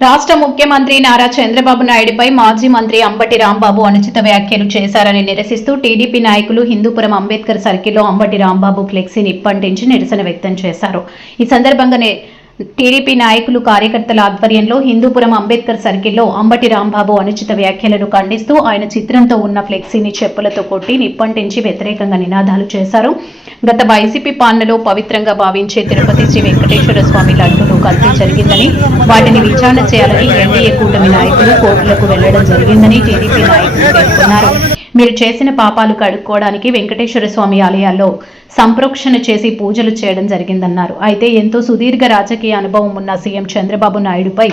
రాష్ట్ర ముఖ్యమంత్రి నారా చంద్రబాబు నాయుడుపై మాజీ మంత్రి అంబటి రాంబాబు అనుచిత వ్యాఖ్యలు చేశారని నిరసిస్తూ టీడీపీ నాయకులు హిందూపురం అంబేద్కర్ సర్కిల్లో అంబటి రాంబాబు ఫ్లెక్సీని ఇప్పంటించి నిరసన వ్యక్తం చేశారు. ఈ సందర్భంగానే టీడీపీ నాయకులు కార్యకర్తల ఆధ్వర్యంలో హిందూపురం అంబేద్కర్ సర్కిల్లో అంబటి రాంబాబు అనుచిత వ్యాఖ్యలను ఖండిస్తూ ఆయన చిత్రంతో ఉన్న ఫ్లెక్సీని చెప్పులతో కొట్టి నిప్పంటించి వ్యతిరేకంగా నినాదాలు చేశారు. గత వైసీపీ పాలనలో పవిత్రంగా భావించే తిరుపతి శ్రీ వెంకటేశ్వర స్వామి లడ్డూలు కల్తీ జరిగిందని వాటిని విచారణ చేయాలని ఎన్డీఏ కూటమి నాయకులు కోర్టులకు వెళ్ళడం జరిగిందని టీడీపీ నాయకులు పేర్కొన్నారు. మీరు చేసిన పాపాలు కడుక్కోవడానికి వెంకటేశ్వర స్వామి ఆలయాల్లో సంప్రోక్షణ చేసి పూజలు చేయడం జరిగిందన్నారు. అయితే ఎంతో సుదీర్ఘ రాజకీయ అనుభవం ఉన్న సీఎం చంద్రబాబు నాయుడుపై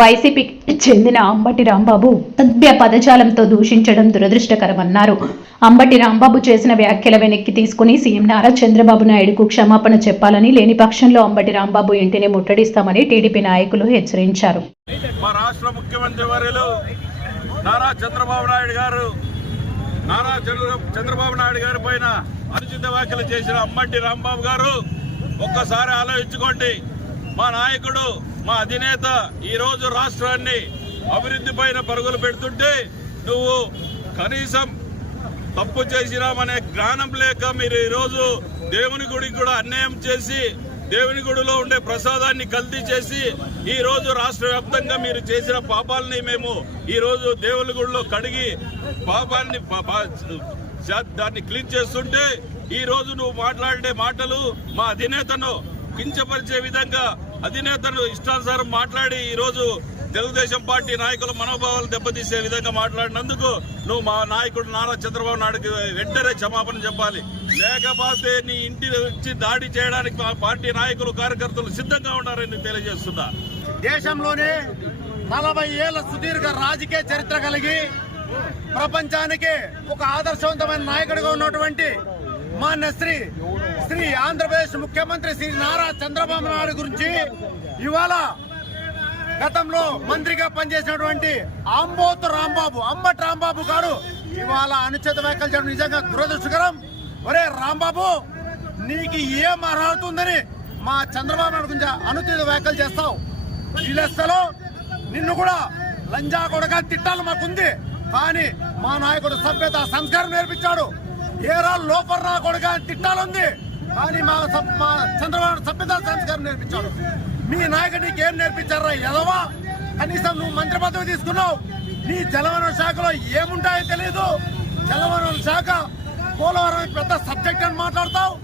వైసీపీకి చెందిన అంబటి రాంబాబు సభ్య పదజాలంతో దూషించడం దురదృష్టకరమన్నారు. అంబటి రాంబాబు చేసిన వ్యాఖ్యల వెనక్కి తీసుకుని సీఎం నారా చంద్రబాబు నాయుడుకు క్షమాపణ చెప్పాలని లేని పక్షంలో అంబటి రాంబాబు ఇంటిని ముట్టడిస్తామని టీడీపీ నాయకులు హెచ్చరించారు. మా రాష్ట్ర ముఖ్యమంత్రి వర్యులు నారా చంద్రబాబు నాయుడు గారు నారా చంద్ర చంద్రబాబు నాయుడు గారి పైన అనుచిత వ్యాఖ్యలు చేసిన అమ్మంటి రాంబాబు గారు ఒక్కసారి ఆలోచించుకోండి. మా నాయకుడు మా అధినేత ఈరోజు రాష్ట్రాన్ని అభివృద్ధి పైన పరుగులు పెడుతుంటే నువ్వు కనీసం తప్పు చేసినామనే జ్ఞానం లేక మీరు ఈరోజు దేవుని గుడికి కూడా అన్యాయం చేసి దేవుని గుడిలో ఉండే ప్రసాదాన్ని కల్తీ చేసి ఈ రోజు రాష్ట్ర వ్యాప్తంగా మీరు చేసిన పాపాలని మేము ఈ రోజు దేవుని గుడిలో కడిగి పాపాన్ని దాన్ని క్లీన్ చేస్తుంటే ఈ రోజు నువ్వు మాట్లాడే మాటలు మా అధినేతను కించపరిచే విధంగా అధినేతను ఇష్టానుసారం మాట్లాడి ఈ రోజు తెలుగుదేశం పార్టీ నాయకుల మనోభావాలు దెబ్బతీసే విధంగా మాట్లాడినందుకు నువ్వు మా నాయకుడు నారా చంద్రబాబు నాయుడుకి వెంటనే క్షమాపణ చెప్పాలి. లేకపోతే నీ ఇంటి వచ్చి దాడి చేయడానికి మా పార్టీ నాయకులు కార్యకర్తలు సిద్ధంగా ఉన్నారని తెలియజేస్తున్నా. దేశంలోనే నలభై ఏళ్ళ సుదీర్ఘ రాజకీయ చరిత్ర కలిగి ప్రపంచానికి ఒక ఆదర్శవంతమైన నాయకుడిగా ఉన్నటువంటి మాన్య శ్రీ శ్రీ ఆంధ్రప్రదేశ్ ముఖ్యమంత్రి శ్రీ నారా చంద్రబాబు నాయుడు గురించి ఇవాళ గతంలో మంత్రిగా పనిచేసినటువంటి అంబోత్ రాంబాబు అంబట్ రాంబాబు గారు ఇవాళ అనుచిత వ్యాఖ్యలు చేయడం నిజంగా దురదృష్టకరం. ఒరే రాంబాబు నీకు ఏం అర్హత ఉందని మా చంద్రబాబు నాయుడు గురించి అనుచిత వ్యాఖ్యలు చేస్తావు. ఈ నిన్ను కూడా లంజా కొడక తిట్టాలి మాకుంది. కానీ మా నాయకుడు సభ్యత సంస్కారం నేర్పించాడు. ఏరా లోపర్ నా కొడగా అని తిట్టాలుంది కానీ మా సబ్- మా చంద్రబాబు సభ్యత సంస్కారం నేర్పించాడు. మీ నాయకుడికి ఏం నేర్పించారా ఎదవా కనీసం నువ్వు మంత్రి పదవి తీసుకున్నావు. నీ జలవనరుల శాఖలో ఏముంటాయో తెలియదు జలవనరుల శాఖ పోలవరం పెద్ద సబ్జెక్ట్ అని మాట్లాడతావు.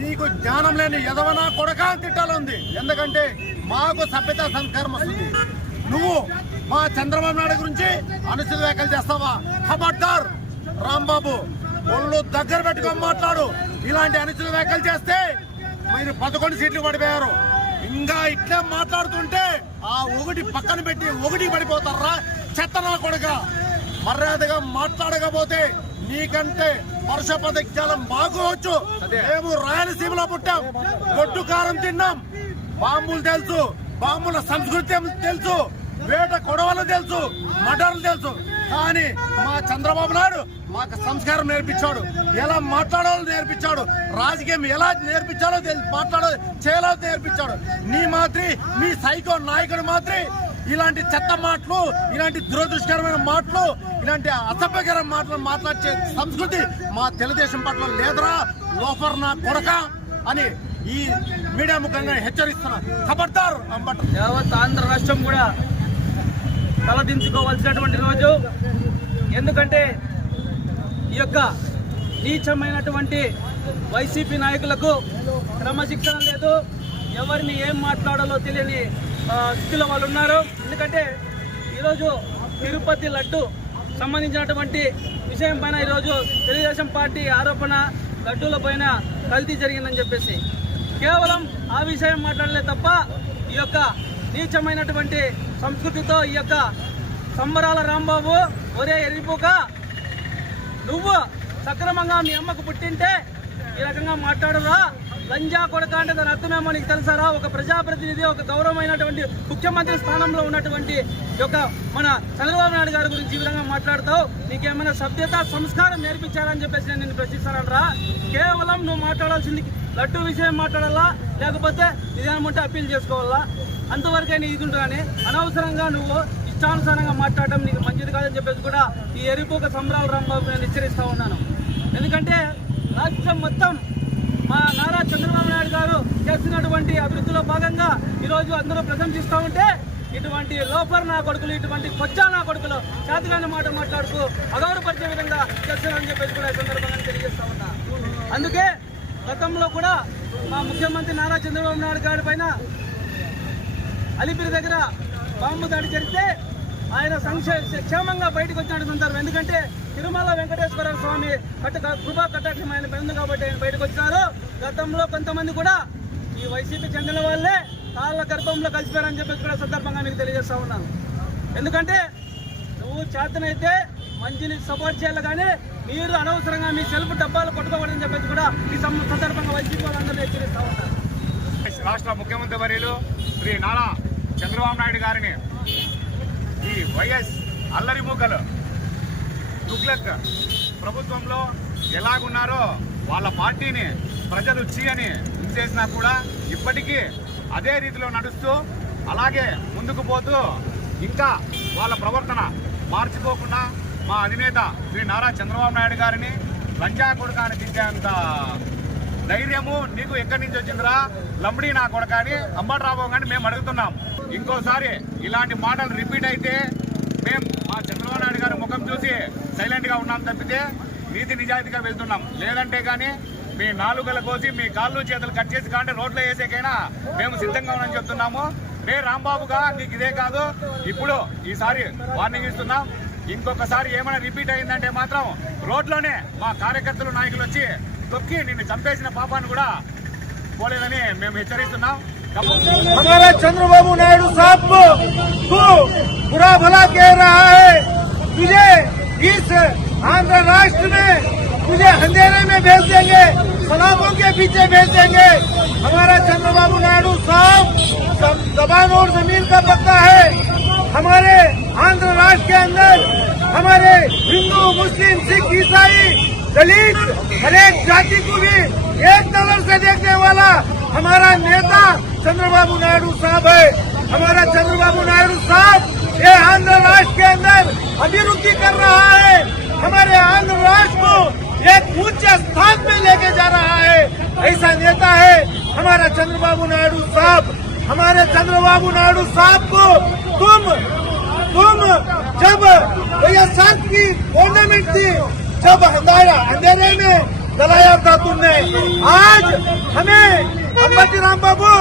నీకు జ్ఞానం లేని ఎదవనా కొడక అని తిట్టాలంది. ఎందుకంటే మాకు సభ్యత సంస్కారం వస్తుంది. నువ్వు మా చంద్రబాబు నాయుడు గురించి అనుచిత వ్యాఖ్యలు చేస్తావా? ఖబర్దార్ రాంబాబు ఒళ్ళు దగ్గర పెట్టుకొని మాట్లాడు. ఇలాంటి అనుచిత వ్యాఖ్యలు చేస్తే మీరు పదకొండు సీట్లు పడిపోయారు. ఇంకా ఇట్లే మాట్లాడుతుంటే ఆ ఒకటి పక్కన పెట్టి ఒకటి పడిపోతారా? చెత్తనా కొడక. మర్యాదగా మాట్లాడకపోతే నీకంటే వర్ష పదజ్ఞానం మాకు వచ్చు మేము రాయలసీమలో పుట్టాం. గొడ్డు కారం తిన్నాం. బాంబులు తెలుసు. బాంబుల సంస్కృతి తెలుసు? వేట కొడవలు తెలుసు. మటర్లు తెలుసు. కానీ మా చంద్రబాబు నాయుడు మాకు సంస్కారం నేర్పించాడు. ఎలా మాట్లాడాలో నేర్పించాడు. రాజకీయం ఎలా నేర్పించాలో మాట్లాడో మాట్లాడాలో చేయాలో నేర్పించాడు. నీ మాత్రి మీ సైకో నాయకుడు మాత్రి ఇలాంటి చెత్త మాటలు ఇలాంటి దురదృష్టకరమైన మాటలు ఇలాంటి అసభ్యకరమైన మాటలు మాట్లాడే సంస్కృతి మా తెలుగుదేశం పట్ల లేదరా లోఫర్ నా కొడక అని ఈ మీడియా ముఖంగా హెచ్చరిస్తున్నా ఖబర్దార్ అంబట్ యావత్ ఆంధ్ర రాష్ట్రం కూడా తలదించుకోవాల్సినటువంటి రోజు. ఎందుకంటే ఈ యొక్క నీచమైనటువంటి వైసీపీ నాయకులకు క్రమశిక్షణ లేదు. ఎవరిని ఏం మాట్లాడాలో తెలియని స్థితిలో వాళ్ళు ఉన్నారు. ఎందుకంటే ఈరోజు తిరుపతి లడ్డు సంబంధించినటువంటి విషయం పైన ఈరోజు తెలుగుదేశం పార్టీ ఆరోపణ లడ్డూల పైన కల్తీ జరిగిందని చెప్పేసి. కేవలం ఆ విషయం మాట్లాడలే తప్ప ఈ యొక్క నీచమైనటువంటి సంస్కృతితో ఈ యొక్క సంబరాల రాంబాబు ఒరే ఎరిపోక నువ్వు సక్రమంగా మీ అమ్మకు పుట్టింటే ఈ రకంగా మాట్లాడరా. లంజా కొడక అంటే దాని అర్థమేమో నీకు తెలుసారా ఒక ప్రజాప్రతినిధి ఒక గౌరవమైనటువంటి ముఖ్యమంత్రి స్థానంలో ఉన్నటువంటి యొక్క మన చంద్రబాబు నాయుడు గారి గురించి ఈ విధంగా మాట్లాడతావు. నీకేమైనా సభ్యత సంస్కారం నేర్పించాలని చెప్పేసి నేను ప్రశ్నిస్తానరా కేవలం నువ్వు మాట్లాడాల్సింది లడ్డు విషయం మాట్లాడాలా? లేకపోతే ఇదేమంటే అప్పీల్ చేసుకోవాలా? అంతవరకైనా ఇది ఉంటుందని అనవసరంగా నువ్వు ఇష్టానుసారంగా మాట్లాడటం నీకు మంచిది కాదని చెప్పేసి కూడా ఈ ఎరిపోక సంబరాల రాంబాబు నేను హెచ్చరిస్తూ ఉన్నాను. ఎందుకంటే రాష్ట్రం మొత్తం మా నారా చంద్రబాబు నాయుడు గారు చేస్తున్నటువంటి అభివృద్ధిలో భాగంగా ఈరోజు అందరూ ప్రశంసిస్తూ ఉంటే ఇటువంటి లోపర్ నా కొడుకులు ఇటువంటి కొచ్చా నా కొడుకులు చేతగాని మాట మాట్లాడుతూ అగౌరవపరిచే విధంగా చేస్తున్నారని చెప్పేసి కూడా ఈ సందర్భంగా తెలియజేస్తా ఉన్నా. అందుకే గతంలో కూడా మా ముఖ్యమంత్రి నారా చంద్రబాబు నాయుడు గారి పైన అలిపిరి దగ్గర బాంబు దాడి జరిగితే ఆయన సంక్షే క్షేమంగా బయటకు వచ్చినట్టు సందర్భం ఎందుకంటే తిరుమల వెంకటేశ్వర స్వామి కట్ట కృపా కటాక్షం ఆయన ఉంది కాబట్టి ఆయన బయటకు వచ్చినారు. గతంలో కొంతమంది కూడా ఈ వైసీపీ చెందిన వాళ్ళే కాళ్ళ గర్భంలో కలిసిపోయారని చెప్పేసి కూడా సందర్భంగా మీకు తెలియజేస్తా ఉన్నాను. ఎందుకంటే నువ్వు చేతనైతే మంచిని సపోర్ట్ చేయాలి కానీ మీరు అనవసరంగా మీ సెల్ఫ్ డబ్బాలు కొట్టుకోకూడదని చెప్పేసి కూడా ఈ సం- సందర్భంగా వైసీపీ వాళ్ళందరూ హెచ్చరిస్తా ఉన్నారు రాష్ట్ర ముఖ్యమంత్రి వర్యులు శ్రీ నారా చంద్రబాబు నాయుడు గారిని ఈ వైఎస్ అల్లరి మూకలు తుగ్లక్ ప్రభుత్వంలో ఎలాగున్నారో వాళ్ళ పార్టీని ప్రజలు చీ అని చేసినా కూడా ఇప్పటికీ అదే రీతిలో నడుస్తూ అలాగే ముందుకు పోతూ ఇంకా వాళ్ళ ప్రవర్తన మార్చిపోకుండా మా అధినేత శ్రీ నారా చంద్రబాబు నాయుడు గారిని లంజా కొడుకు అనిపించేంత ధైర్యము నీకు ఎక్కడి నుంచి వచ్చిందిరా? లంబడి నా కొడక అని అంబట్రాబు కానీ మేము అడుగుతున్నాం. ఇంకోసారి ఇలాంటి మాటలు రిపీట్ అయితే మేము మా చంద్రబాబు నాయుడు గారి ముఖం చూసి సైలెంట్గా ఉన్నాం తప్పితే నీతి నిజాయితీగా వెళ్తున్నాం. లేదంటే కానీ మీ నాలుగల కోసి మీ కాళ్ళు చేతులు కట్ చేసి కాంటే రోడ్లో వేసేకైనా మేము సిద్ధంగా ఉన్నామని చెప్తున్నాము. రే రాంబాబుగా నీకు ఇదే కాదు. ఇప్పుడు ఈసారి వార్నింగ్ ఇస్తున్నాం. ఇంకొకసారి ఏమైనా రిపీట్ అయిందంటే మాత్రం రోడ్లోనే మా కార్యకర్తలు నాయకులు వచ్చి తొక్కి నిన్ను చంపేసిన పాపాన్ని కూడా పోలేదని మేము హెచ్చరిస్తున్నాం हमारे चंद्रबाबू नायडू साहब को तू बुरा भला कह रहा है तुझे इस आंध्र राष्ट्र में तुझे अंधेरे में भेज देंगे सलाखों के पीछे भेज देंगे हमारा चंद्रबाबू नायडू साहब जब- जबान और जमीन का पक्का है हमारे आंध्र राष्ट्र के अंदर हमारे हिंदू मुस्लिम सिख ईसाई दलित हरेक जाति को भी एक नज़र से देखने वाला हमारा नेता चंद्रबाबू नायडू साहब है। हमारा चंद्रबाबू नायडू साहब ये आंध्र राष्ट्र के अंदर अभिवृद्धि कर रहा है। हमारे आंध्र राष्ट्र को एक उच्च स्थान में लेके जा रहा है। ऐसा नेता है हमारा चंद्रबाबू नायडू साहब। हमारे चंद्रबाबू नायडू साहब को तुम तुम जब वैएसआर की गवर्नमेंट थी जब अंधेरा अंधेरे में दलाया था तुमने। आज हमें अम्बाजी राम बाबू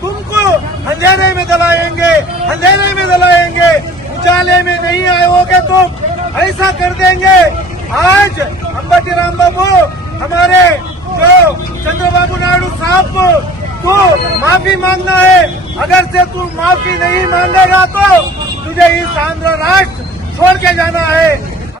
तुमको अंधेरे में दलाएँगे, अंधेरे में दलाएँगे। उजाले में नहीं आए होगे तुम, ऐसा कर देंगे। आज अम्बाजी राम बाबू हमारे जो चंद्रबाबू नायडू साहब को तो माफ़ी मांगना है, अगर से तू माफ़ी नहीं मांगेगा तो तुझे इस आंध्र राष्ट्र छोड़ के जाना है।